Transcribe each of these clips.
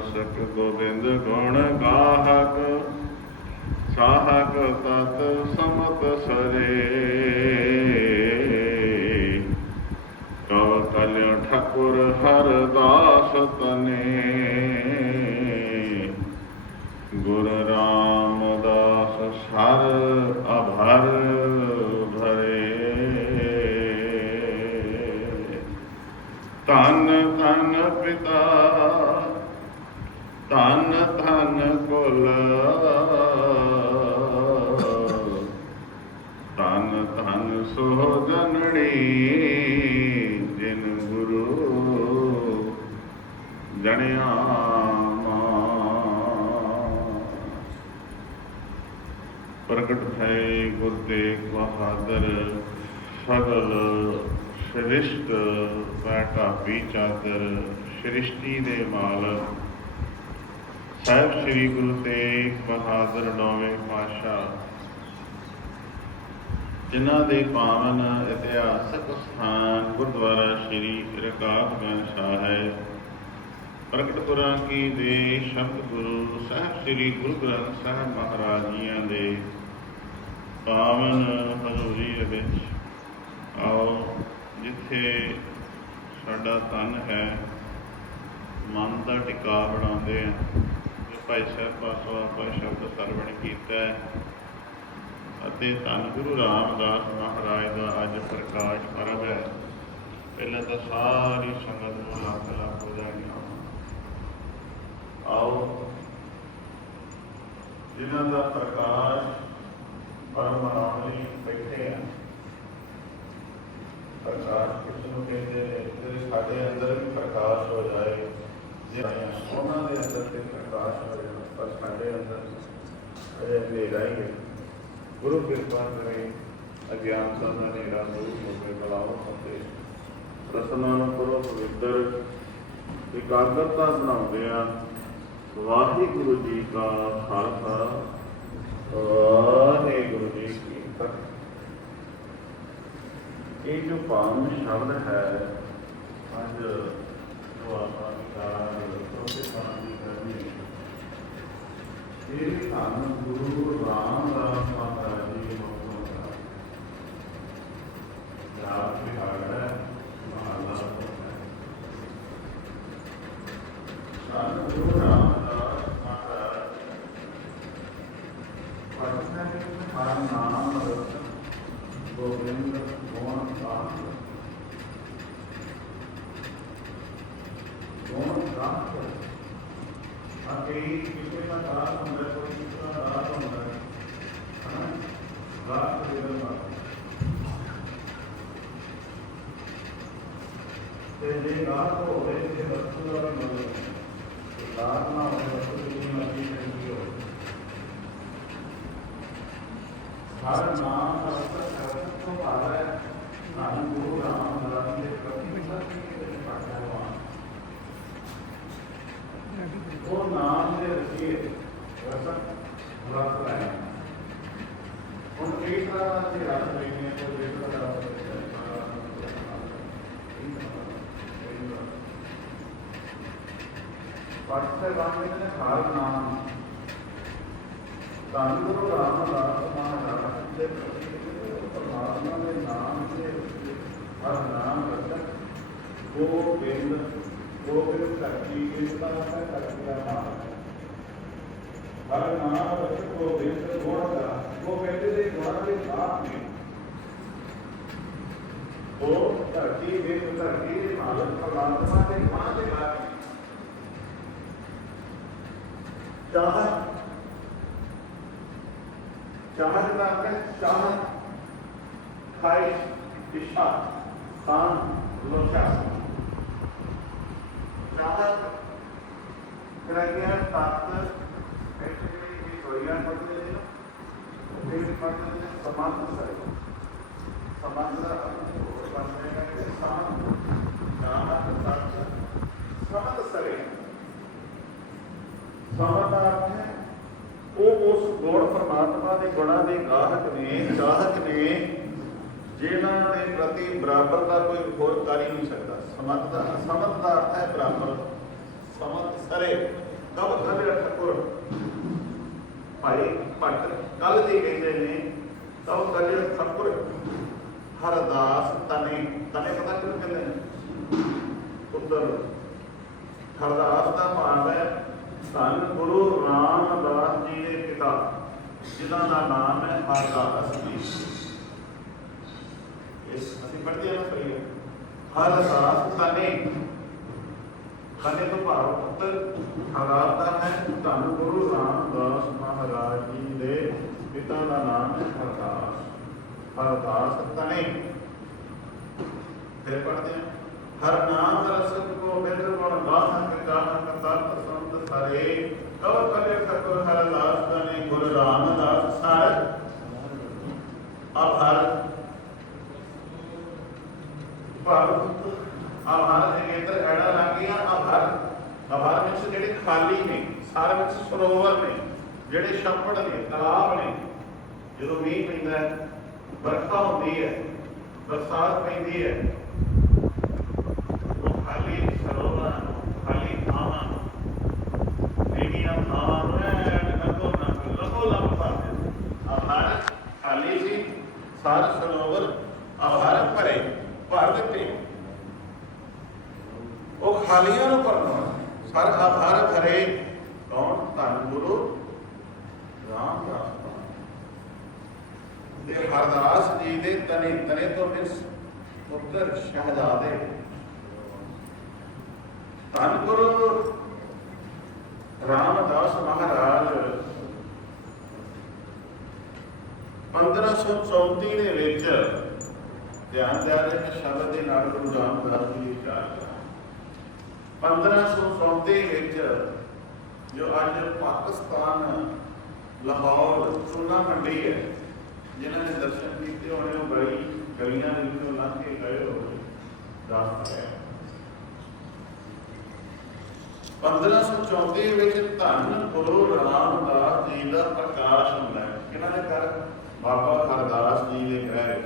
ਨਾਮ ਗੋਬਿੰਦ ਗੁਣ ਗਾਹਕ ਸਾਹਕ ਤਤ ਸਮਤ ਸਰੇ। ਕਵ ਕਲਿ ਠਾਕੁਰ ਹਰ ਦਾਸ ਤਨੇ। ਸੋ ਜਨਣੀ ਜਿਨ ਗੁਰੂ ਜਣਿਆ ਪ੍ਰਗਟ ਹੈ ਗੁਰ ਤੇਗ ਬਹਾਦਰ, ਸਗਲ ਸ੍ਰਿਸ਼ਟ ਬੈਠਾ ਵੀ ਚਾਦਰ, ਸ੍ਰਿਸ਼ਟੀ ਦੇ ਮਾਲਕ ਸਾਹਿਬ ਸ੍ਰੀ ਗੁਰੂ ਤੇਗ ਬਹਾਦਰ, ਨੌਵੇਂ ਪਾਤਸ਼ਾਹ ਜਿਨ੍ਹਾਂ ਦੇ ਪਾਵਨ ਇਤਿਹਾਸਕ ਸਥਾਨ ਗੁਰਦੁਆਰਾ ਸ੍ਰੀ ਰਕਾਬਗੰਜ ਸਾਹਿਬ ਪ੍ਰਗਟਪੁਰਾ ਕੀ ਦੇ ਸ਼ਬਦ ਗੁਰੂ ਸਾਹਿਬ ਸ੍ਰੀ ਗੁਰੂ ਗ੍ਰੰਥ ਸਾਹਿਬ ਮਹਾਰਾਜ ਜੀਆਂ ਦੇ ਪਾਵਨ ਹਜ਼ੂਰੀ ਦੇ ਵਿੱਚ, ਆਓ ਜਿੱਥੇ ਸਾਡਾ ਤਨ ਹੈ, ਮਨ ਦਾ ਟਿਕਾ ਬਣਾਉਂਦੇ ਆ ਜੋ ਭਾਈ ਸਾਹਿਬ ਪਾਸੋਂ ਆਪਾਂ ਸ਼ਬਦ ਸਰਵਣ ਕੀਤਾ ਹੈ ਅਤੇ ਧੰਨ ਗੁਰੂ ਰਾਮਦਾਸ ਮਹਾਰਾਜ ਦਾ ਅੱਜ ਪ੍ਰਕਾਸ਼ ਪਰਬ ਹੈ। ਪਹਿਲਾਂ ਤਾਂ ਸਾਰੀ ਸੰਗਤ ਨੂੰ ਲੱਖ ਲੱਖ ਵਧਾਈਆਂ ਆਓ, ਜਿਨ੍ਹਾਂ ਦਾ ਪ੍ਰਕਾਸ਼ ਪਰਮ ਮਨਾਉਣ ਬੈਠੇ ਆ। ਪ੍ਰਕਾਸ਼ ਕਿਸ ਨੂੰ ਕਹਿੰਦੇ ਨੇ? ਜਿਹੜੇ ਸਾਡੇ ਅੰਦਰ ਵੀ ਪ੍ਰਕਾਸ਼ ਹੋ ਜਾਏ, ਜੇ ਉਹਨਾਂ ਦੇ ਅੰਦਰ ਤੇ ਪ੍ਰਕਾਸ਼ ਹੋ ਜਾਏ ਪਰ ਸਾਡੇ ਅੰਦਰ ਇਹ ਹਨੇਰਾ ਹੀ ਹੈ। ਗੁਰੂ ਕਿਰਪਾ ਕਰੇ ਅਗਿਆਨਤਾ ਦਾ ਨੇਰਾ ਦੂਰ ਹੋ ਬਲਾਓ ਫਤਿਹ ਰਸਨਾ ਨੂੰ ਕਰੋ ਪਵਿੱਤਰ। ਇਕਾਗਰਤਾ ਬਣਾਉਂਦੇ ਆ। ਵਾਹਿਗੁਰੂ ਜੀ ਕਾ ਖਾਲਸਾ। ਵਾਹਿਗੁਰੂ ਜੀ ਕੀ ਫਤਿਹ। ਇਹ ਜੋ ਪਾਵਨ ਸ਼ਬਦ ਹੈ, ਅੱਜ ਜੋ ਆਪਾਂ ਵਿਚਾਰ ਉਹਦੇ ਪਾਣ ਕਰਨੀ ਇਹ ਧੰਨ ਗੁਰੂ ਰਾਮਦਾਸ ਮਹਾਰਾਜ ਜੀ ਮੋਹਨ ਦਾ ਯਾਦ ਵਿਹਾਰ ਹੈ ਮਹਾਰਾਜ ਧੰਨ ਗੁਰੂ ਰਾਮਦਾਸ ਮਹਾਰਾਜ ਪੜ੍ਹਨਾ ਹੈ ਹਰ ਨਾਮ ਰਤਨ ਗੋਬਿੰਦ ਮੋਹਨ ਦਾਸ ਮੋਹਨ ਦਾਸ ਅਕੇ ਕਿਸੇ ਦਾ ਦਾਸ ਹੁੰਦਾ ਹੈ, ਕੋਈ ਕਿਸੇ ਦਾ ਦਾਸ ਹੁੰਦਾ ਹੈ ਹਨਾ ਦਾਸ ਦੇ ਦਾ ਤੇ ਜੇ ਦਾਸ ਹੋਵੇ ਤੇ ਵਸਤੂ ਦਾ ਵੀ ਮਤਲਬ ਹੈ ਦਾਸ ਨਾ ਹੋਵੇ, ਵਸਤੂ ਦੀ ਮਰਜ਼ੀ ਨਹੀਂ ਹੋਵੇ। ਹਰ ਨਾਮ ਦਾ ਅਰਥ ਤੋਂ ਭਾਵ ਹੈ। ਨਾਮ ਗੁਰੂ ਰਾਮਦਾਸ ਦੇ ਪ੍ਰਤੀ ਸਤਿ ਦੇ ਪਾਠਵਾਨ ਉਹ ਨਾਮ ਦੇ ਰਸੀਏ ਰਸਕ ਰਸ ਹੈ ਹੁਣ ਕਿਸ ਤਰ੍ਹਾਂ ਦੇ ਰਸ ਲੈਣੇ ਤੋਂ ਦੇਖਦਾ ਦਾ ਪੜ੍ਹਤੇ ਬਾਣੇ ਨੇ ਹਰ ਨਾਮ ਧੰਨ ਗੁਰੂ ਰਾਮਦਾਸ ਮਹਾਰਾਜ ਦੇ ਪ੍ਰਤੀ ਪਰਮਾਤਮਾ ਦੇ ਨਾਮ ਦੇ ਹਰ ਨਾਮ ਰਤਨ ਗੋਬਿੰਦ ਗੋਬਿੰਦ ਧਰਤੀ ਇਸ ਦਾ ਹੈ ਧਰਤੀ ਦਾ ਨਾਮ ਹਰ ਨਾਮ ਰਤਨ ਗੋਬਿੰਦ ਗੁਣ ਦਾ, ਗੋਬਿੰਦ ਦੇ ਗੁਣਾਂ ਦੇ ਬਾਤ ਨੇ। ਉਹ ਧਰਤੀ ਦੇ ਧਰਤੀ ਦੇ ਮਾਲਕ, ਪਰਮਾਤਮਾ ਦੇ ਮਾਂ ਦੇ ਬਾਤ ਨੇ ਚਾਹਤ ਚਾਹਤ ਦਾ ਅਰਥ ਹੈ ਚਾਹਤ ਖਾਇਸ਼ ਇੱਛਾ ਖਾਨ ਲੋਚਾ ਚਾਹਤ ਕਰਾਇਆ ਤਤ ਐਕਚੁਅਲੀ ਇਹ ਹੋਈਆਂ ਪੜਦੇ ਨੇ ਉਹ ਵੀ ਪੜਦੇ ਨੇ ਸਮਾਨ ਸਰੇ ਸਮਾਨ ਦਾ ਅਰਥ ਬਣਦਾ ਹੈ ਕਿ ਦਾ ਅਰਥ ਹੈ। ਉਹ ਉਸ ਗੁਣ ਪਰਮਾਤਮਾ ਦੇ ਗੁਣਾਂ ਦੇ ਗਾਹਕ ਨੇ ਚਾਹਕ ਨੇ, ਜਿਨ੍ਹਾਂ ਦੇ ਪ੍ਰਤੀ ਬਰਾਬਰ ਦਾ ਕੋਈ ਹੋਰ ਕਰ ਹੀ ਨਹੀਂ ਸਕਦਾ। ਸਮਤ ਦਾ ਸਮਤ ਦਾ ਅਰਥ ਹੈ ਬਰਾਬਰ। ਸਮਤ ਸਰੇ। ਕਬ ਕਦੇ ਠਕੁਰ ਭਾਈ, ਭੱਟ ਕੱਲ ਦੀ ਕਹਿੰਦੇ ਨੇ ਤਬ ਕਦੇ ਠਕੁਰ ਹਰਦਾਸ ਤਨੇ ਤਨੇ ਪਤਾ ਕਿਉਂ ਕਹਿੰਦੇ ਨੇ? ਉੱਤਰ ਹਰਦਾਸ ਦਾ ਭਾਵ ਹੈ ਧੰਨ ਗੁਰੂ ਰਾਮਦਾਸ ਜੀ ਦੇ ਪਿਤਾ, ਜਿਨ੍ਹਾਂ ਦਾ ਨਾਮ ਹੈ ਹਰਦਾਸ ਜੀ। ਇਸ ਅਸੀਂ ਪੜ੍ਹਦੇ ਹਾਂ ਨਾ ਹਰਦਾਸ ਤਨੇ ਤਨੇ ਤੋਂ ਭਾਵ ਪੁੱਤਰ ਹਰਦਾਸ ਦਾ ਹੈ। ਧੰਨ ਗੁਰੂ ਰਾਮਦਾਸ ਮਹਾਰਾਜ ਜੀ ਦੇ ਪਿਤਾ ਦਾ ਨਾਮ ਹੈ ਹਰਦਾਸ। ਹਰਦਾਸ ਤਨੇ ਫਿਰ ਪੜ੍ਹਦੇ ਹਾਂ। ਹਰ ਨਾਮ ਰਸਕ ਕੋ ਬਿਰਧ ਗੁਣ ਗਾਹਨ ਕੇ ਗਾਹਨ ਕਰਤਾ ਸੰਤ ਸਾਰੇ ਕਵ ਕਲੇ ਠਕੁਰ ਹਰ ਦਾਸ ਤਨੇ ਗੁਰ ਰਾਮਦਾਸ ਸਰ ਅਬ ਹਰ ਭਾਰਤ ਅਬ ਹਰ ਦੇ ਕੇਂਦਰ ਐੜਾ ਲੱਗ ਗਿਆ ਅਬ ਹਰ ਅਬ ਹਰ ਵਿੱਚ ਜਿਹੜੇ ਖਾਲੀ ਨੇ ਸਾਰੇ ਵਿੱਚ ਸਰੋਵਰ ਨੇ ਜਿਹੜੇ ਛੱਪੜ ਨੇ ਤਲਾਬ ਨੇ ਜਦੋਂ ਹੈ। ਵਰਖਾ ਹੁੰਦੀ ਹੈ, ਬਰਸਾਤ ਪੈਂਦੀ ਹੈ। ਉਹ ਖਾਲੀ ਸਰੋਵਰਾਂ ਨੂੰ ਖਾਲੀ ਥਾਵਾਂ ਨੂੰ ਜਿਹੜੀਆਂ ਥਾਵਾਂ ਨੂੰ ਐਨ ਲੱਗੋ ਨਾ ਲੱਗੋ ਲੱਭ ਪਾਉਂਦੇ ਆਹਾਰ ਖਾਲੀ ਸੀ, ਸਾਰ ਸਰੋਵਰ ਆਹਾਰ ਭਰੇ, ਭਰ ਦਿੱਤੇ। ਉਹ ਖਾਲੀਆਂ ਨੂੰ ਭਰਨਾ, ਸਰ ਆਹਾਰ ਭਰੇ, ਕੌਣ? ਧੰਨ ਗੁਰੂ ਰਾਮਦਾਸ। ਦੇ ਹਰਦਾਸ ਜੀ ਦੇ ਤਨੇ ਤਨੇ ਤੋਂ ਇਸ ਪੁੱਤਰ ਸ਼ਹਜ਼ਾਦੇ। ਧੰਨ ਗੁਰੂ ਰਾਮਦਾਸ ਮਹਾਰਾਜ। 1534 ਦੇ ਵਿੱਚ ਧਿਆਨ ਦਿਆ ਰਹੇ ਸ਼ਬਦ ਦੇ ਨਾਲ ਗੁਰੂ ਰਾਮਦਾਸ ਜੀ ਵਿਚਾਰ 1534 ਵਿੱਚ ਜੋ ਅੱਜ ਪਾਕਿਸਤਾਨ, ਲਾਹੌਰ, ਚੂਨਾ ਮੰਡੀ ਹੈ ਜਿਨ੍ਹਾਂ ਨੇ ਦਰਸ਼ਨ ਕੀਤੇ ਹੋਣੇ ਉਹ ਬੜੀ ਗਲੀਆਂ ਦੇ ਵਿੱਚੋਂ ਲੰਘ ਕੇ ਗਏ। ਹੋਣੇ ਰਾਸਤਾ ਹੈ। 1534 ਵਿੱਚ ਧੰਨ ਗੁਰੂ ਰਾਮਦਾਸ ਜੀ ਦਾ ਪ੍ਰਕਾਸ਼ ਹੁੰਦਾ ਹੈ। ਕਿਹਨਾਂ ਦੇ ਘਰ? ਬਾਬਾ ਹਰਦਾਸ ਜੀ ਦੇ ਘਰ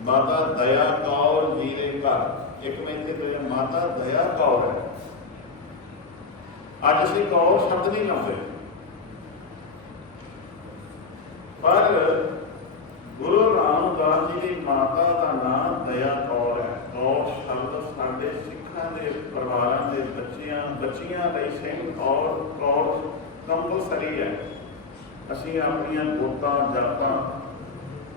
ਮਾਤਾ ਦਇਆ ਕੌਰ ਜੀ ਦੇ ਘਰ। ਇੱਕ ਮੈਂ ਇੱਥੇ ਤੇ ਮਾਤਾ ਦਇਆ ਕੌਰ ਹੈ। ਅੱਜ ਅਸੀਂ ਕੌਰ ਸ਼ਬਦ ਨਹੀਂ ਲਾਉਂਦੇ ਪਰ ਗੁਰੂ ਰਾਮਦਾਸ ਜੀ ਦੀ ਮਾਤਾ ਦਾ ਨਾਮ ਦਇਆ ਕੌਰ ਹੈ। ਕੌਰ ਸ਼ਬਦ ਸਾਡੇ ਸਿੱਖਾਂ ਦੇ ਪਰਿਵਾਰਾਂ ਦੇ ਬੱਚਿਆਂ ਬੱਚੀਆਂ ਲਈ ਸਿੰਘ ਕੌਰ ਕੌਰ ਕੰਪਲਸਰੀ ਹੈ। ਅਸੀਂ ਆਪਣੀਆਂ ਗੋਤਾਂ ਜਾਤਾਂ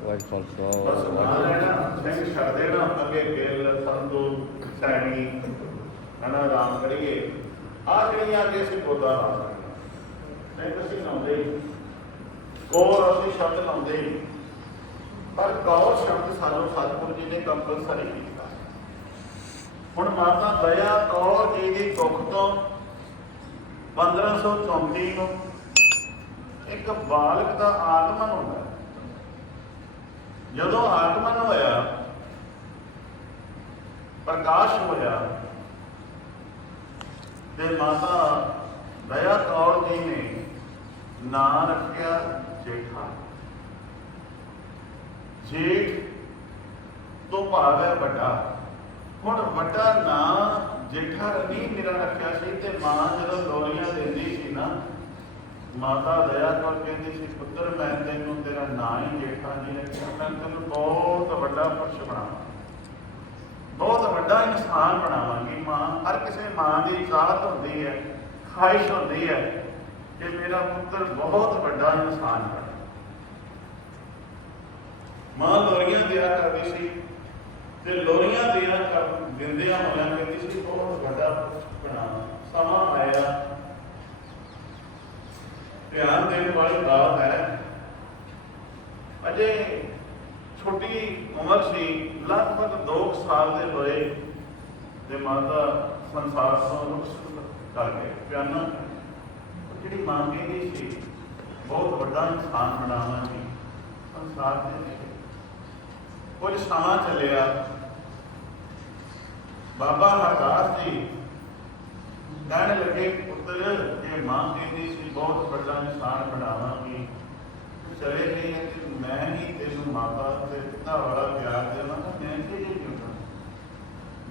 ਵਾਹਿਗੁਰੂ ਬਸ ਖਾਲਸਾ ਨਾਂ ਲੈਣਾ ਸਿੰਘ ਛੱਡ ਦੇਣਾ ਅੱਗੇ ਗਿੱਲ ਸੰਧੂ ਸੈਣੀ ਹਨਾ ਰਾਮ ਕਰੀਏ। ਆ ਜਿਹੜੀਆਂ ਅੱਗੇ ਅਸੀਂ ਗੋਤਾਂ ਨਹੀਂ ਅਸੀਂ ਲਾਉਂਦੇ ਹੀ ਅਸੀਂ ਸ਼ਬਦ ਲਾਉਂਦੇ ਹੀ ਪਰ ਕੌਰ ਸ਼ਬਦ ਸਾਨੂੰ ਸਤਿਗੁਰੂ ਜੀ ਨੇ ਕੰਪਲਸਰੀ ਕੀਤਾ। ਹੁਣ ਮਾਤਾ ਦਇਆ ਕੌਰ ਜੀ ਦੀ ਦੁੱਖ ਤੋਂ 1534 ਨੂੰ ਇੱਕ ਬਾਲਕ ਦਾ ਆਗਮਨ ਹੁੰਦਾ ਜਦੋਂ ਆਗਮਨ ਹੋਇਆ, ਪ੍ਰਕਾਸ਼ ਹੋਇਆ, ਤੇ ਮਾਤਾ ਦਇਆ ਕੌਰ ਜੀ ਨੇ ਨਾਂ ਰੱਖਿਆ ਜੇਠਾ ਜੇਠ ਤੋਂ ਭਾਵ ਹੈ ਵੱਡਾ, ਹੁਣ ਵੱਡਾ ਨਾਂ, ਜੇਠਾ ਨਹੀਂ ਮੇਰਾ ਰੱਖਿਆ ਸੀ ਤੇ ਮਾਂ ਜਦੋਂ ਲੋਰੀਆਂ ਦਿੰਦੀ ਸੀ ਨਾ, ਮਾਤਾ ਦਇਆ ਕੌਰ ਕਹਿੰਦੀ ਸੀ, ਪੁੱਤਰ, ਮੈਂ ਤੈਨੂੰ ਤੇਰਾ ਨਾਂ ਹੀ ਜੇਠਾ ਜੀ ਨੇ ਮੈਂ ਤੈਨੂੰ ਬਹੁਤ ਵੱਡਾ ਪੁਰਸ਼ ਬਣਾਵਾਂ। ਬਹੁਤ ਵੱਡਾ ਇਨਸਾਨ ਬਣਾਵਾਂਗੀ ਮਾਂ। ਹਰ ਕਿਸੇ ਮਾਂ ਦੀ ਚਾਹਤ ਹੁੰਦੀ ਹੈ, ਖਾਹਿਸ਼ ਹੁੰਦੀ ਹੈ। ਕਿ ਮੇਰਾ ਪੁੱਤਰ ਬਹੁਤ ਵੱਡਾ ਇਨਸਾਨ ਹੈ ਮਾਂ ਲੋਰੀਆਂ ਦਿਆ ਕਰਦੀ ਸੀ ਤੇ ਲੋਰੀਆਂ ਦਿਆ ਕਰ ਦਿੰਦਿਆਂ ਹੋਇਆਂ ਕਹਿੰਦੀ ਸੀ, ਬਹੁਤ ਵੱਡਾ ਪੁਰਸ਼ ਸਮਾਂ ਆਇਆ। ਧਿਆਨ ਦੇਣ ਵਾਲੀ ਬਾਤ ਹੈ। ਅਜੇ ਛੋਟੀ ਉਮਰ ਸੀ, ਲਗਭਗ 2 ਸਾਲ ਦੇ ਹੋਏ ਤੇ ਮਾਤਾ ਸੰਸਾਰ ਤੋਂ ਰੁਖਸਤ ਕਰ ਗਏ। ਪਿਆਨਾ ਜਿਹੜੀ ਮਾਂ ਕਹਿੰਦੀ ਸੀ, ਬਹੁਤ ਵੱਡਾ ਇਨਸਾਨ ਬਣਾਵਾਂਗੀ ਸੰਸਾਰ ਦੇ ਵਿੱਚ। ਕੁਝ ਸਮਾਂ ਚੱਲਿਆ। ਬਾਬਾ ਹਰਦਾਸ ਜੀ ਕਹਿਣ ਲੱਗੇ, ਪੁੱਤਰ ਇਹ ਮਾਂ ਕਹਿੰਦੀ ਸੀ, ਬਹੁਤ ਵੱਡਾ ਇਨਸਾਨ ਬਣਾਵਾਂਗੀ। ਚਲੇ ਗਏ ਕਿ ਮੈਂ ਹੀ ਤੈਨੂੰ ਮਾਤਾ ਤੇ ਪਿਤਾ ਵਾਲਾ ਪਿਆਰ ਦੇਵਾਂਗਾ। ਮੈਂ ਕੀ ਜੀ ਕਿਉਂ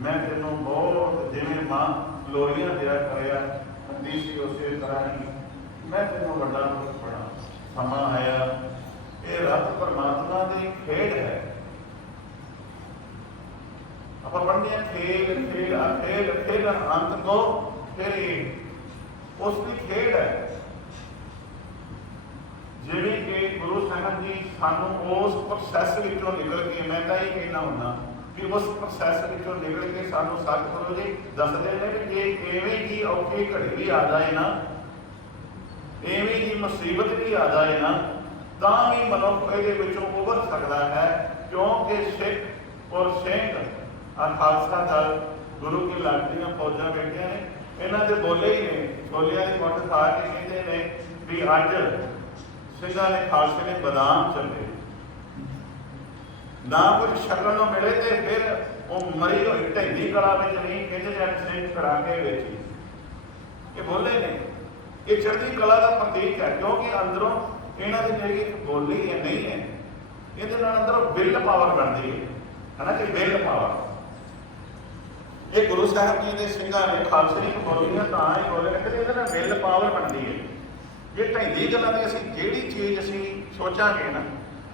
ਮੈਂ ਤੈਨੂੰ ਬਹੁਤ ਜਿਵੇਂ ਮਾਂ ਲੋਰੀਆਂ ਦਿਆ ਕਰਿਆ ਹੁੰਦੀ ਸੀ, ਉਸੇ ਤਰ੍ਹਾਂ ਹੀ ਮੈਂ ਤੈਨੂੰ ਵੱਡਾ ਪੁੱਤ ਬਣਾ। ਸਮਾਂ ਆਇਆ, ਇਹ ਰੱਬ ਪਰਮਾਤਮਾ ਦੀ ਖੇਡ ਹੈ। ਆਪਾਂ ਪੜ੍ਹਦੇ ਹਾਂ ਖੇਲ ਖੇਲ ਆ ਖੇਲ ਖੇਲ ਅੰਤ ਕੋ ਫਿਰ ਉਸ ਦੀ ਖੇਡ ਹੈ। ਜਿਵੇਂ ਕਿ ਗੁਰੂ ਸਾਹਿਬ ਜੀ ਸਾਨੂੰ ਉਸ ਪ੍ਰੋਸੈਸ ਵਿੱਚੋਂ ਨਿਕਲ ਕੇ, ਮੈਂ ਤਾਂ ਇਹ ਕਹਿਣਾ ਹੁੰਦਾ ਕਿ ਉਸ ਪ੍ਰੋਸੈਸ ਵਿੱਚੋਂ ਨਿਕਲ ਕੇ ਸਾਨੂੰ ਸਤਿਗੁਰੂ ਜੀ ਦੱਸਦੇ ਨੇ ਕਿ ਜੇ ਐਵੇਂ ਦੀ ਔਖੀ ਘੜੀ ਵੀ ਆ ਜਾਏ ਨਾ ਐਵੇਂ ਦੀ ਮੁਸੀਬਤ ਵੀ ਆ ਜਾਏ ਨਾ, ਤਾਂ ਵੀ ਮਨੁੱਖ ਇਹਦੇ ਵਿੱਚੋਂ ਉਭਰ ਸਕਦਾ ਹੈ, ਕਿਉਂਕਿ ਸਿੱਖ ਔਰ ਸਿੰਘ ਆ ਖਾਲਸਾ ਦਲ ਗੁਰੂ ਕੀ ਲਾਗਦੀਆਂ ਫੌਜਾਂ ਬੈਠੀਆਂ ਨੇ, ਇਹਨਾਂ ਦੇ ਬੋਲੇ ਹੀ ਨੇ, ਛੋਲਿਆਂ ਦੀ ਮੁੱਠ ਖਾ ਕੇ ਕਹਿੰਦੇ ਨੇ ਵੀ ਅੱਜ ਸਿੰਘਾਂ ਨੇ ਖਾਲਸੇ ਨੇ ਬਦਾਮ ਚੱਲੇ। ਨਾ ਕੁਝ ਸ਼ਕਲ ਨੂੰ ਮਿਲੇ ਤੇ ਫਿਰ ਉਹ ਮਰੀ ਹੋਈ ਢੈਂਦੀ ਕਲਾ ਵਿੱਚ ਨਹੀਂ, ਕਹਿੰਦੇ ਨੇ ਸਿੰਘ ਕਰਾ ਕੇ ਵਿੱਚ ਇਹ ਬੋਲੇ ਨੇ। ਇਹ ਚੜ੍ਹਦੀ ਕਲਾ ਦਾ ਪ੍ਰਤੀਕ ਹੈ, ਕਿਉਂਕਿ ਅੰਦਰੋਂ ਇਹਨਾਂ ਦੀ ਜਿਹੜੀ ਬੋਲੀ ਹੈ, ਨਹੀਂ ਹੈ, ਇਹਦੇ ਨਾਲ ਅੰਦਰੋਂ ਬਿੱਲ ਪਾਵਰ ਬਣਦੀ ਹੈ, ਹਨਾ ਕਿ ਬਿੱਲ ਪਾਵਰ ਇਹ ਗੁਰੂ ਸਾਹਿਬ ਜੀ ਦੇ ਸਿੰਘਾਂ ਨੇ ਖਾਲਸੇ ਦੀ ਬੋਲੀਆਂ ਤਾਂ ਹੀ ਬੋਲੇ ਨੇ ਕਿ ਇਹਦੇ ਨਾਲ ਵਿਲ ਪਾਵਰ ਬਣਦੀ ਹੈ। ਇਹ ਢੈਂਦੀ ਗੱਲਾਂ ਦੀ ਅਸੀਂ ਜਿਹੜੀ ਚੀਜ਼ ਅਸੀਂ ਸੋਚਾਂਗੇ ਨਾ,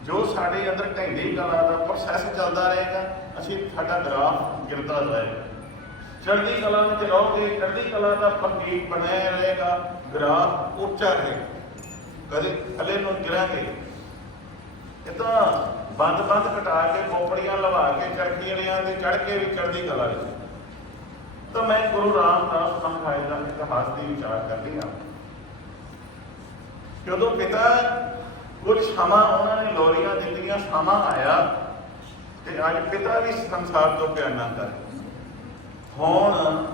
ਜੋ ਸਾਡੇ ਅੰਦਰ ਢੈਂਦੀ ਕਲਾ ਦਾ ਪ੍ਰੋਸੈਸ ਚੱਲਦਾ ਰਹੇਗਾ, ਅਸੀਂ ਸਾਡਾ ਗ੍ਰਾਫ ਗਿਰਦਾ ਜਾਏਗਾ। ਚੜ੍ਹਦੀ ਕਲਾ ਵਿੱਚ ਰਹੋਗੇ ਚੜ੍ਹਦੀ ਕਲਾ ਦਾ ਪ੍ਰਤੀਕ ਬਣਿਆ ਰਹੇਗਾ ਗ੍ਰਾਫ ਉੱਚਾ ਰਹੇਗਾ ਕਦੇ ਥੱਲੇ ਨੂੰ ਗਿਰਾਂਗੇ। ਇਹ ਤਾਂ ਬੰਦ ਬੰਦ ਘਟਾ ਕੇ ਕੋਪੜੀਆਂ ਲਵਾ ਕੇ ਚਰਖੀ ਵਾਲਿਆਂ ਦੇ ਚੜ੍ਹ ਕੇ ਵੀ ਚੜਦੀ ਕਲਾ ਵਿੱਚ। ਤਾਂ ਮੈਂ ਗੁਰੂ ਰਾਮਦਾਸ ਸੰਖਾਏ ਦਾ ਇਤਿਹਾਸ ਦੀ ਵਿਚਾਰ ਕਰ ਹਾਂ। ਜਦੋਂ ਪਿਤਾ ਕੁਝ ਸਮਾਂ ਉਹਨਾਂ ਨੇ ਲੋਰੀਆਂ ਦਿੱਤੀਆਂ, ਸਮਾਂ ਆਇਆ ਤੇ ਅੱਜ ਪਿਤਾ ਵੀ ਸੰਸਾਰ ਤੋਂ ਪਿਆਨਾ ਕਰ ਹੁਣ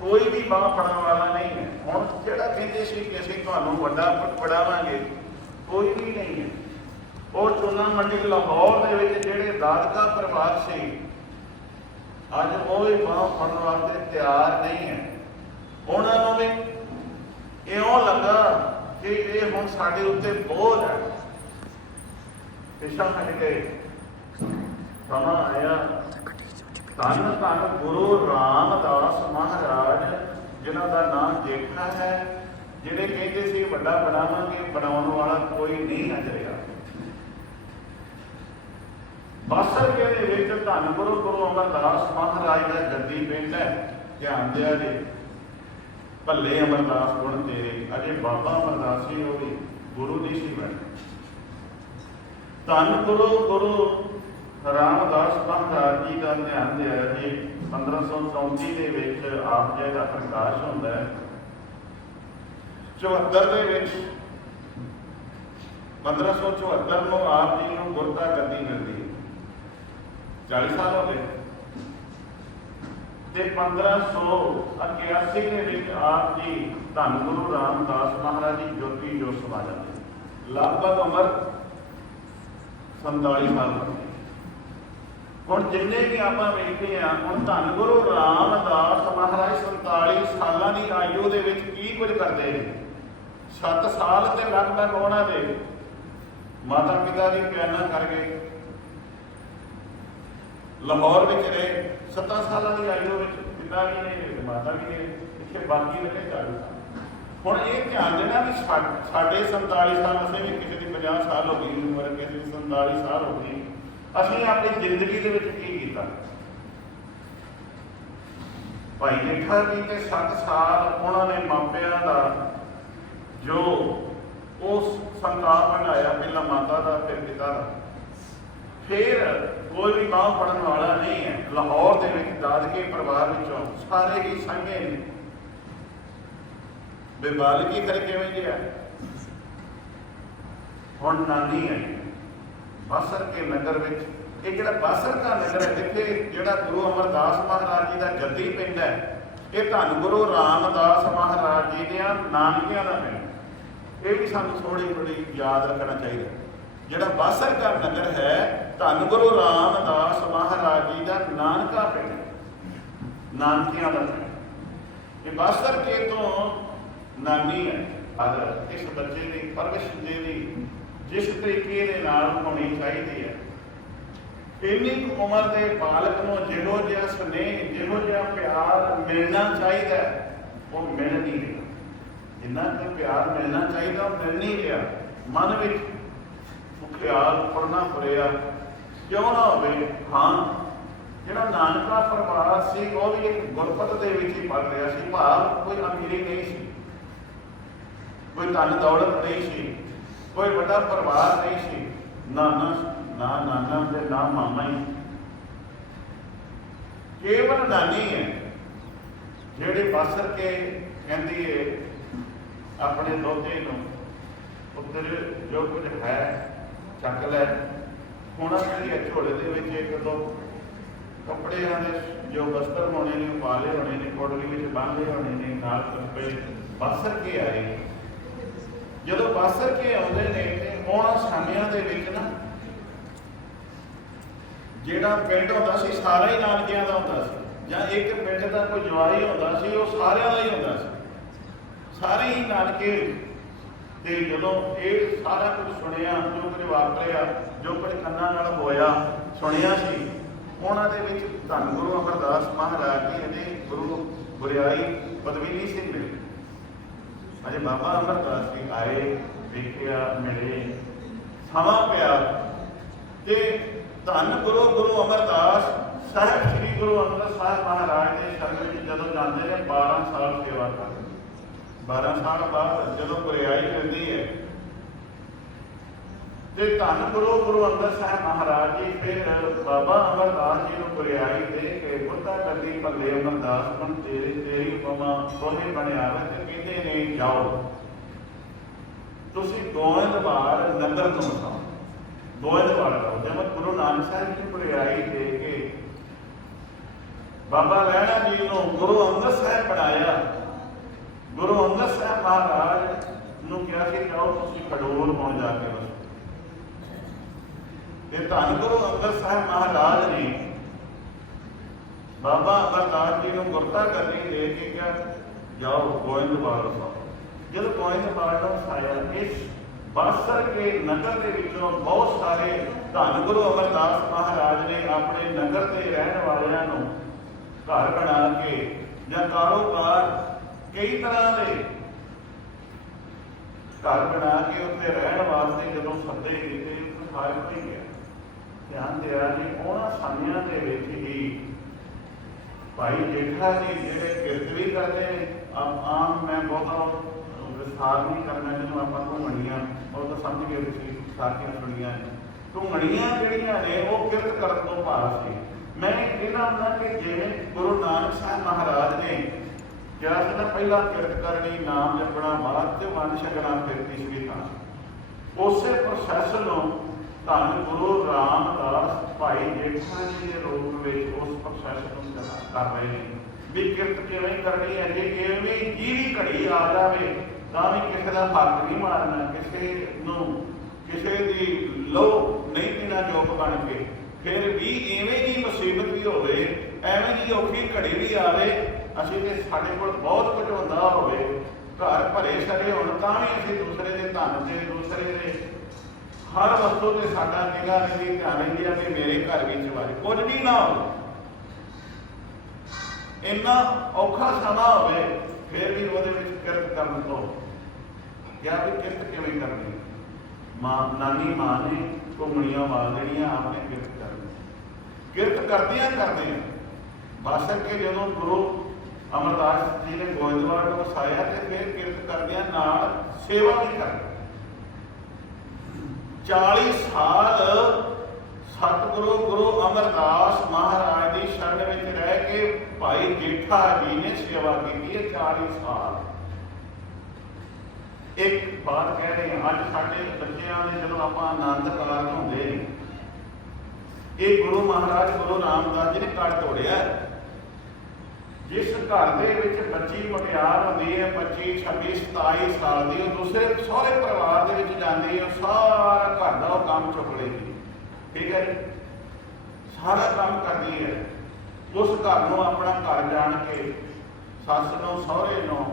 ਕੋਈ ਵੀ ਬਾਹ ਫੜਨ ਵਾਲਾ ਨਹੀਂ ਹੈ। ਹੁਣ ਜਿਹੜਾ ਕਹਿੰਦੇ ਸੀ ਕਿ ਅਸੀਂ ਤੁਹਾਨੂੰ ਵੱਡਾ ਪੜਾਵਾਂਗੇ ਕੋਈ ਵੀ ਨਹੀਂ ਹੈ। ਉਹ ਚੂਨਾ ਮੰਡੀ ਲਾਹੌਰ ਦੇ ਵਿੱਚ ਜਿਹੜੇ ਦਾਦਕਾ ਪਰਿਵਾਰ ਸੀ, ਅੱਜ ਉਹ ਵੀ ਬਾਹ ਫੜਨ ਵਾਸਤੇ ਤਿਆਰ ਨਹੀਂ ਹੈ। ਉਹਨਾਂ ਨੂੰ ਵੀ ਇਉਂ ਲੱਗਾ ਕਿ ਇਹ ਹੁਣ ਸਾਡੇ ਉੱਤੇ ਬੋਝ ਹੈ। ਪਿਛਾ ਹਟ ਗਏ ਸਮਾਂ ਆਇਆ। ਧੰਨ ਧੰਨ ਗੁਰੂ ਰਾਮਦਾਸ ਮਹਾਰਾਜ, ਜਿਨ੍ਹਾਂ ਦਾ ਨਾਮ ਦੇਖਣਾ ਹੈ, ਜਿਹੜੇ ਕਹਿੰਦੇ ਸੀ ਵੱਡਾ ਬਣਾਵਾਂਗੇ, ਬਣਾਉਣ ਵਾਲਾ ਕੋਈ ਨਹੀਂ ਅੱਜ ਰਿਹਾ ਦੇ ਵਿੱਚ ਧੰਨ ਗੁਰੂ ਗੁਰੂ ਅਮਰਦਾਸ ਮਹਾਰਾਜ ਦਾ ਜੱਦੀ ਪਿੰਡ ਹੈ, ਧਿਆਨ ਦਿਆ ਜੀ। ਭੱਲੇ ਅਮਰਦਾਸ ਗੁਣ ਤੇਰੇ, ਅਜੇ ਬਾਬਾ ਅਮਰਦਾਸ ਜੀ ਉਹ ਵੀ ਗੁਰੂ ਨਹੀਂ ਸੀ ਬਣ ਧੰਨ ਗੁਰੂ ਗੁਰੂ ਰਾਮਦਾਸ ਮਹਾਰਾਜ ਜੀ ਦਾ ਧਿਆਨ ਦਿਆ ਜੀ 1534 ਦੇ ਵਿੱਚ ਆਪ ਜੀ ਦਾ ਪ੍ਰਕਾਸ਼ ਹੁੰਦਾ ਹੈ। 74 ਦੇ ਵਿੱਚ 1574 ਨੂੰ ਆਪ ਜੀ ਨੂੰ ਗੁਰਤਾ ਗੱਦੀ ਮਿਲਦੀ ਹੈ। 40 ਸਾਲ ਹੋ ਗਏ। ਤੇ 1581 ਦੇ ਵਿੱਚ ਆਪ ਜੀ ਧੰਨ ਗੁਰੂ ਰਾਮਦਾਸ ਮਹਾਰਾਜ ਜੀ ਜੋਤੀ ਜੋ ਸਮਾ ਜਾਂਦੇ ਲਗਭਗ ਉਮਰ 47 ਸਾਲ ਹੋ ਗਈ। ਹੁਣ ਜਿੰਨੇ ਵੀ ਆਪਾਂ ਵੇਖਦੇ ਆ, ਹੁਣ ਧੰਨ ਗੁਰੂ ਰਾਮਦਾਸ ਮਹਾਰਾਜ 47 ਸਾਲਾਂ ਦੀ ਆਯੂ ਦੇ ਵਿੱਚ ਕੀ ਕੁਝ ਕਰਦੇ ਨੇ? 7 ਸਾਲ ਤੇ ਲਗਭਗ ਉਹਨਾਂ ਦੇ ਮਾਤਾ ਪਿਤਾ ਦੀ ਪਿਆਨਾ ਕਰ ਗਏ। ਲਾਹੌਰ ਵਿੱਚ ਰਹੇ 7 ਸਾਲਾਂ ਦੀ ਆਯੂ ਵਿੱਚ ਪਿਤਾ ਵੀ ਨੇ ਮਾਤਾ ਵੀ ਨੇ ਇੱਥੇ ਬਾਕੀ ਰਹੇ 40 ਸਾਲ ਹੁਣ ਇਹ ਧਿਆਨ ਦੇਣਾ ਵੀ ਸਾਡੇ 47 ਸਾਲ, ਅਸੀਂ ਵੀ ਕਿਸੇ ਦੀ 50 ਸਾਲ ਹੋ ਗਈ, ਉਮਰ ਕਿਸੇ ਦੀ 47 ਸਾਲ ਹੋ ਗਈ। ਅਸੀਂ ਆਪਣੀ ਜ਼ਿੰਦਗੀ ਦੇ ਵਿੱਚ ਕੀ ਕੀਤਾ? ਭਾਈ ਜੇਠਾ ਜੀ ਤੇ 7 ਸਾਲ ਉਹਨਾਂ ਨੇ ਮਾਪਿਆਂ ਦਾ ਜੋ ਉਸ ਸੰਤਾਪ ਬਣਾਇਆ ਪਹਿਲਾਂ ਮਾਤਾ ਦਾ, ਫਿਰ ਪਿਤਾ ਦਾ। ਫਿਰ ਕੋਈ ਵੀ ਬਾਹ ਪੜਨ ਵਾਲਾ ਨਹੀਂ ਹੈ। ਲਾਹੌਰ ਦੇ ਵਿੱਚ, ਦਾਦਕੇ ਪਰਿਵਾਰ ਵਿੱਚੋਂ ਸਾਰੇ ਹੀ ਸੰਗੇ ਨੇ। ਬੇਬਾਲਗੀ ਕਰ ਕਿਵੇਂ ਗਿਆ ਹੁਣ ਨਾਨੀ ਹੈ ਬਾਸਰ ਕੇ ਨਗਰ ਵਿੱਚ। ਇਹ ਜਿਹੜਾ ਬਾਸਰ ਦਾ ਨਗਰ ਹੈ ਜਿੱਥੇ ਜਿਹੜਾ ਗੁਰੂ ਅਮਰਦਾਸ ਮਹਾਰਾਜ ਜੀ ਦਾ ਜੱਦੀ ਪਿੰਡ ਹੈ, ਇਹ ਧੰਨ ਗੁਰੂ ਰਾਮਦਾਸ ਮਹਾਰਾਜ ਜੀ ਦੇ ਨਾਨਕਿਆਂ ਦਾ ਪਿੰਡ ਇਹ ਵੀ ਸਾਨੂੰ ਥੋੜੀ ਥੋੜੀ ਯਾਦ ਰੱਖਣਾ ਚਾਹੀਦਾ ਜਿਹੜਾ ਬਾਸਰ ਦਾ ਨਗਰ ਹੈ, ਧੰਨ ਗੁਰੂ ਰਾਮਦਾਸ ਮਹਾਰਾਜ ਜੀ ਦਾ ਨਾਨਕਾ ਪਿੰਡ ਨਾਨਕਿਆਂ ਦਾ ਪਿੰਡ ਇਹ ਬਾਸਰ ਕੇ ਤੋਂ ਨਾਨੀ ਹੈ। ਅਗਰ ਇਸ ਬੱਚੇ ਦੀ ਪਰਵਿਸ਼ ਜਿਹੜੀ ਜਿਸ ਤਰੀਕੇ ਦੇ ਨਾਲ ਹੋਣੀ ਚਾਹੀਦੀ ਹੈ। ਇੰਨੀ ਉਮਰ ਦੇ ਬਾਲਕ ਨੂੰ ਜਿਹੋ ਜਿਹਾ ਸਨੇਹ, ਜਿਹੋ ਜਿਹਾ ਪਿਆਰ ਮਿਲਣਾ ਚਾਹੀਦਾ ਉਹ ਮਿਲ ਨਹੀਂ ਰਿਹਾ। ਜਿੰਨਾ ਕੁ ਪਿਆਰ ਮਿਲਣਾ ਚਾਹੀਦਾ, ਉਹ ਮਿਲ ਨਹੀਂ ਰਿਹਾ। ਮਨ ਵਿੱਚ ਉਹ ਖਿਆਲ ਫੁਰਨਾ ਫੁਰਿਆ ਕਿਉਂ ਨਾ ਹੋਵੇ? ਹਾਂ, ਜਿਹੜਾ ਨਾਨਕਾ ਪਰਿਵਾਰ ਸੀ, ਉਹ ਵੀ ਇੱਕ ਗੁਰਪਤ ਦੇ ਵਿੱਚ ਹੀ ਪੜ ਰਿਹਾ ਸੀ। ਭਾਵ ਕੋਈ ਅਮੀਰੀ ਨਹੀਂ ਸੀ। ਕੋਈ ਧਨ ਦੌਲਤ ਨਹੀਂ ਸੀ। ਕੋਈ ਵੱਡਾ ਪਰਿਵਾਰ ਨਹੀਂ ਸੀ। ਨਾਨਾ ਨਾ ਨਾਨਾ ਤੇ ਨਾ ਮਾਮਾ ਹੀ। ਕੇਵਲ ਨਾਨੀ ਹੈ, ਜਿਹੜੇ ਬਸਰ ਕੇ ਕਹਿੰਦੀ ਏ, ਆਪਣੇ ਦੋਤੇ ਨੂੰ, ਪੁੱਤਰ, ਜੋ ਕੁਝ ਹੈ, ਚੱਕ ਲੈ। ਹੁਣ ਜਿਹੜੀ ਝੋਲੇ ਦੇ ਵਿੱਚ ਇੱਕ ਦੋ ਕੱਪੜਿਆਂ ਦੇ ਜੋ ਬਸਤਰ ਹੋਣੇ ਨੇ ਉਹ ਪਾ ਲਏ ਹੋਣੇ ਨੇ ਕੋਟਲੀ ਵਿੱਚ ਬੰਨ ਲਏ ਹੋਣੇ ਨੇ, ਨਾਲ ਕੱਪੜੇ ਬਸਰ ਕੇ ਆਏ। ਜਦੋਂ ਬਸਰ ਕੇ ਆਉਂਦੇ ਨੇ ਤੇ ਉਹਨਾਂ ਸਮਿਆਂ ਦੇ ਵਿੱਚ ਨਾ ਜਿਹੜਾ ਪਿੰਡ ਹੁੰਦਾ ਸੀ, ਸਾਰਾ ਹੀ ਨਾਨਕਿਆਂ ਦਾ ਹੁੰਦਾ ਸੀ। ਜਾਂ ਇੱਕ ਪਿੰਡ ਦਾ ਕੋਈ ਜਵਾਈ ਹੁੰਦਾ ਸੀ, ਉਹ ਸਾਰਿਆਂ ਦਾ ਹੀ ਹੁੰਦਾ ਸੀ। ਸਾਰੇ ਹੀ ਨਾਨਕੇ ਤੇ ਜਦੋਂ ਇਹ ਸਾਰਾ ਕੁਝ ਸੁਣਿਆ, ਜੋ ਕੁਝ ਵਾਪਰਿਆ ਜੋ ਕੁਝ ਕੰਨਾਂ ਨਾਲ ਹੋਇਆ, ਸੁਣਿਆ ਸੀ, ਉਹਨਾਂ ਦੇ ਵਿੱਚ ਧੰਨ ਗੁਰੂ ਅਮਰਦਾਸ ਮਹਾਰਾਜ ਜੀ ਨੇ ਗੁਰੂ ਗੁਰਿਆਈ ਪਦਵੀ ਸਿੰਘ ਸੀ ਅਜੇ ਬਾਬਾ ਅਮਰਦਾਸ ਜੀ ਆਏ, ਵੇਖਿਆ, ਮਿਲੇ, ਸਮਾਂ ਪਿਆ ਤੇ ਧੰਨ ਗੁਰੂ ਗੁਰੂ ਅਮਰਦਾਸ, ਸਾਹਿਬ ਸ੍ਰੀ ਗੁਰੂ ਅੰਗਦ ਸਾਹਿਬ ਮਹਾਰਾਜ ਦੇ ਸ਼ਰਨ ਵਿੱਚ ਜਦੋਂ ਜਾਂਦੇ ਨੇ 12 ਸਾਲ ਸੇਵਾ ਕਰਦੇ 12 ਸਾਲ ਬਾਅਦ ਜਦੋਂ ਗੁਰਿਆਈ ਮਿਲਦੀ ਹੈ ਤੇ ਧੰਨ ਗੁਰੂ ਗੁਰੂ ਅੰਗਦ ਸਾਹਿਬ ਮਹਾਰਾਜ ਜੀ, ਫਿਰ ਬਾਬਾ ਅਮਰਦਾਸ ਜੀ ਨੂੰ ਗੁਰਿਆਈ ਦੇ ਕੇ ਬੁੱਧਾ ਕੱਲੀ ਭੱਲੇ ਅਮਰਦਾਸ ਬਣ ਤੇਰੇ, ਤੇਰੀ ਉਪਮਾ ਸੋਹੇ ਬਣਿਆ ਤੇ ਕਹਿੰਦੇ ਨੇ, ਜਾਓ। ਤੁਸੀਂ ਗੋਇੰਦਵਾਲ ਨਗਰ ਤੋਂ ਆਓ ਗੋਇੰਦਵਾਲ ਆਓ ਜਦ ਗੁਰੂ ਨਾਨਕ ਸਾਹਿਬ ਜੀ ਗੁਰਿਆਈ ਦੇ ਕੇ ਬਾਬਾ ਲਹਿਣਾ ਜੀ ਨੂੰ ਗੁਰੂ ਅੰਗਦ ਸਾਹਿਬ ਬਣਾਇਆ। ਗੁਰੂ ਅੰਗਦ ਸਾਹਿਬ ਮਹਾਰਾਜ ਨੂੰ ਕਿਹਾ ਕਿ ਜਾਓ, ਤੁਸੀਂ ਖਡੂਰ ਹੁਣ ਜਾ ਕੇ ਤੇ ਧੰਨ ਗੁਰੂ ਅੰਗਦ ਸਾਹਿਬ ਮਹਾਰਾਜ ਨੇ ਬਾਬਾ ਅਮਰਦਾਸ ਜੀ ਨੂੰ ਗੁਰਤਾ ਕਰਨੀ ਦੇ ਕੇ ਕਿਹਾ, ਜਾਓ ਗੋਇੰਦਵਾਲ ਸਾਹਿਬ। ਜਦੋਂ ਗੋਇੰਦਵਾਲ ਨੂੰ ਸਾਇਆ, ਇਸ ਬਾਸਰ ਕੇ ਨਗਰ ਦੇ ਵਿੱਚੋਂ ਬਹੁਤ ਸਾਰੇ ਧੰਨ ਗੁਰੂ ਅਮਰਦਾਸ ਮਹਾਰਾਜ ਨੇ ਆਪਣੇ ਨਗਰ ਦੇ ਰਹਿਣ ਵਾਲਿਆਂ ਨੂੰ ਘਰ ਬਣਾ ਕੇ ਜਾਂ ਕਾਰੋਬਾਰ ਕਈ ਤਰ੍ਹਾਂ ਦੇ ਘਰ ਬਣਾ ਕੇ ਉੱਥੇ ਰਹਿਣ ਵਾਸਤੇ ਜਦੋਂ ਸੱਦੇ ਕੀਤੇ ਤਾਂ ਸਾਰੇ ਨਹੀਂ ਗਿਆ। ਧਿਆਨ ਦਿਆ ਜੀ ਉਹਨਾਂ ਸਮਿਆਂ ਦੇ ਵਿੱਚ ਹੀ ਭਾਈ ਜੇਠਾ ਜੀ ਜਿਹੜੇ ਕਿਰਤ ਵੀ ਕਰਦੇ ਨੇ ਆਮ ਮੈਂ ਬਹੁਤਾ ਵਿਸਥਾਰ ਨਹੀਂ ਕਰਨਾ ਜਿਹਨੂੰ ਆਪਾਂ ਘੁੰਮਣੀਆਂ, ਉਹ ਤਾਂ ਸਮਝ ਗਏ ਤੁਸੀਂ ਸਾਖੀਆਂ ਸੁਣੀਆਂ। ਘੁੰਮਣੀਆਂ ਜਿਹੜੀਆਂ ਨੇ, ਉਹ ਕਿਰਤ ਕਰਨ ਤੋਂ ਭਾਵ ਸੀ। ਮੈਂ ਕਹਿੰਦਾ ਹੁੰਦਾ ਕਿ ਜਿਵੇਂ ਗੁਰੂ ਨਾਨਕ ਸਾਹਿਬ ਮਹਾਰਾਜ ਨੇ ਕਿਹਾ ਸੀ ਨਾ ਪਹਿਲਾਂ ਕਿਰਤ ਕਰਨੀ, ਨਾਮ ਜਪਣਾ, ਬਾਅਦ ਚ ਮਨ ਛਕਣਾ, ਫਿਰ ਤੀਸਰੀ ਥਾਂ। ਉਸੇ ਪ੍ਰੋਸੈਸ ਨੂੰ ਧੰਨ ਗੁਰੂ ਰਾਮਦਾਸ ਭਾਈ ਜੇਠਾ ਜੀ ਦੇ ਰੂਪ ਵਿੱਚ ਉਸ ਪ੍ਰੋਸੈਸ ਨੂੰ ਕਰ- ਰਹੇ ਨੇ। ਵੀ ਕਿਰਤ ਕਿਵੇਂ ਕਰਨੀ ਹੈ? ਜੇ ਐਵੇਂ ਜੀਵੀ ਘੜੀ ਆ ਜਾਵੇ, ਤਾਂ ਵੀ ਕਿਸੇ ਦਾ ਹੱਕ ਨਹੀਂ ਮਾਰਨਾ, ਕਿਸੇ ਨੂੰ, ਕਿਸੇ ਦੀ ਲੋ ਨਹੀਂ ਪੀਣਾ ਜੋਗ ਬਣ ਕੇ। ਫਿਰ ਵੀ ਐਵੇਂ ਦੀ ਮੁਸੀਬਤ ਵੀ ਹੋਵੇ, ਐਵੇਂ ਦੀ ਔਖੀ ਘੜੀ ਵੀ ਆਵੇ, ਅਸੀਂ ਤੇ ਸਾਡੇ ਕੋਲ ਬਹੁਤ ਕੁਝ ਹੁੰਦਾ ਹੋਵੇ। ਘਰ ਭਰੇ ਸੜੇ ਹੋਣ, ਤਾਂ ਵੀ ਅਸੀਂ ਦੂਸਰੇ ਦੇ ਧਨ ਤੇ, ਦੂਸਰੇ ਦੇ ਹਰ ਵਸਤੂ ਤੇ ਸਾਡਾ ਨਿਗਾਹ ਰਹਿੰਦੀ ਧਿਆਨ ਰਹਿੰਦੀ ਆ ਮੇਰੇ ਘਰ ਵਿੱਚ ਵਾਰੀ ਕੁਝ ਵੀ ਨਾ ਹੋਵੇ। ਇੰਨਾ ਔਖਾ ਸਮਾਂ ਹੋਵੇ, ਫਿਰ ਵੀ ਉਹਦੇ ਵਿੱਚ ਕਿਰਤ ਕਰਨ ਤੋਂ ਕਿਹਾ ਵੀ ਕਿਰਤ ਕਿਵੇਂ ਕਰਨੀ? ਮਾਂ, ਨਾਨੀ, ਮਾਂ ਨੇ ਘੁੰਮਣੀਆਂ ਵਾਲ ਜਿਹੜੀਆਂ ਆਪਨੇ ਕਿਰਤ ਕਰਨੀ। ਕਿਰਤ ਕਰਦਿਆਂ ਕਰਦਿਆਂ। ਬਾਸਰ ਕੇ ਜਦੋਂ ਗੁਰੂ ਅਮਰਦਾਸ ਜੀ ਨੇ ਗੋਇੰਦਵਾਲ ਨੂੰ ਵਸਾਇਆ ਤੇ ਫਿਰ ਕਿਰਤ ਕਰਦਿਆਂ ਨਾਲ ਸੇਵਾ ਵੀ ਕਰਨੀ। 40 ਸਾਲ ਸਤਿਗੁਰੂ ਗੁਰੂ ਅਮਰਦਾਸ ਮਹਾਰਾਜ ਦੀ ਸ਼ਰਨ ਵਿੱਚ ਰਹਿ ਕੇ ਭਾਈ ਜੇਠਾ ਜੀ ਨੇ ਸੇਵਾ ਕੀਤੀ ਹੈ 40 ਸਾਲ। ਇੱਕ ਬਾਤ ਕਹਿ ਰਹੇ ਹਾਂ, ਅੱਜ ਸਾਡੇ ਬੱਚਿਆਂ ਦੇ ਜਦੋਂ ਆਪਾਂ ਆਨੰਦ ਕਾਰਜ ਹੁੰਦੇ ਇਹ ਗੁਰੂ ਮਹਾਰਾਜ ਗੁਰੂ ਰਾਮਦਾਸ ਜੀ ਨੇ ਕੱਢ ਤੋੜਿਆ। ਜਿਸ ਘਰ ਦੇ ਵਿੱਚ ਬੱਚੀ ਮੁਟਿਆਰ ਹੁੰਦੀ ਹੈ 25 26 27 ਸਾਲ ਦੀ, ਉਹ ਦੂਸਰੇ ਸਹੁਰੇ ਪਰਿਵਾਰ ਦੇ ਵਿੱਚ ਜਾਂਦੀ ਹੈ, ਉਹ ਸਾਰਾ ਘਰ ਦਾ ਉਹ ਕੰਮ ਚੁੱਕ ਲੈਂਦੀ ਠੀਕ ਹੈ ਸਾਰਾ ਕੰਮ ਕਰਦੀ ਹੈ। ਉਸ ਘਰ ਨੂੰ ਆਪਣਾ ਘਰ ਜਾਣ ਕੇ ਸੱਸ ਨੂੰ, ਸਹੁਰੇ ਨੂੰ,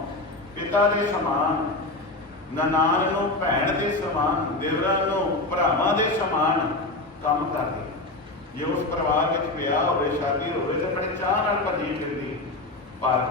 ਪਿਤਾ ਦੇ ਸਮਾਨ, ਨਨਾਣ ਨੂੰ, ਭੈਣ ਦੇ ਸਮਾਨ, ਦੇਵਰਾਂ ਨੂੰ, ਭਰਾਵਾਂ ਦੇ ਸਮਾਨ ਕੰਮ ਕਰਦੀ ਜੇ ਉਸ ਪਰਿਵਾਰ ਵਿੱਚ ਵਿਆਹ ਹੋਵੇ, ਸ਼ਾਦੀ ਹੋਵੇ, ਤਾਂ ਬੜੇ ਚਾਹ ਨਾਲ ਭੱਜੀ ਫਿਰਦੀ ਪਰ